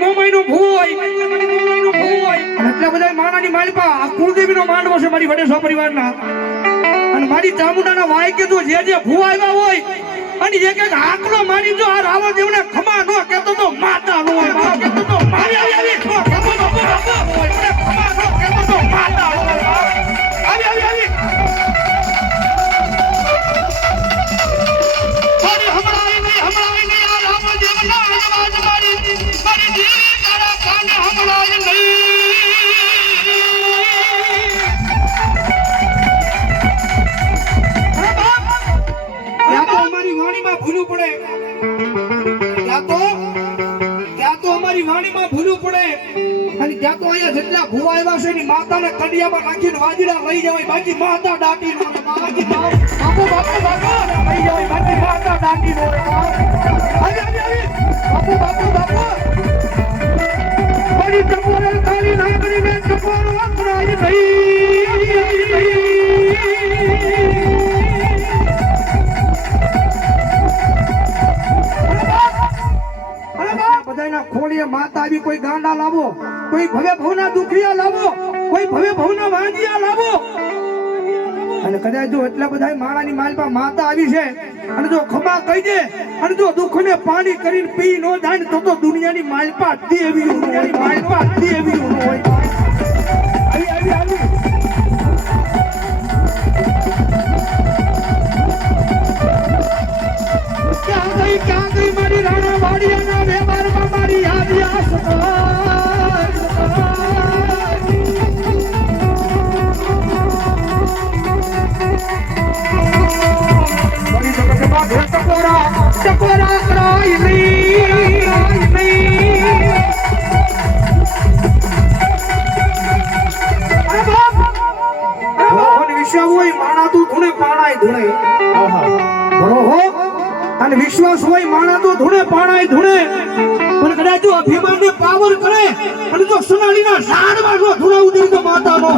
મોમાઈનો મોમાઈ મોમાઈનો ભૂવો એટલા બધા માણાની માલપા આ કુળદેવીનો માંડવો છે મારી વડેસા પરિવારના. અને મારી ચામુંડાના વાય કીધું જે જે ભૂવા આવ્યા હોય, અને એક એક આંકડો મારી જો આ રાવણ દેવને ખમા નો કેતો તો માતા નો ત્યાં તો અહીંયા જેટલા ભૂવા આવ્યા છે એની માતાને કડિયામાં નાખીને વાજડા લઈ જવાય. બાકી માતા દાટી બાપુ બાપુ બાપુ લઈ જવાય. ખોળીએ માતા આવી કોઈ ગાંડા લાવો, કોઈ ભવે ભવના દુખિયા લાવો, કોઈ ભવે ભવના વાંજિયા લાવો. અને કદાચ જો એટલા બધા માળાની માલપા માતા આવી છે, અને જો ખમા કહી દે, અને જો દુઃખને પાણી કરીને પી નો જાય તો તો દુનિયાની માલપા દેવી દુનિયાની માલપા દેવી હોય. અને વિશ્વાસ હોય માણા તું ધૂણે પાણાય ધૂણે પણ કદાચ જો અભિમાનને પાવર કરે અને જો સોનાલીના ઝાડમાં જો ધૂણે ઉતરી તો માતા નો હોય ધૂણા ઉતરી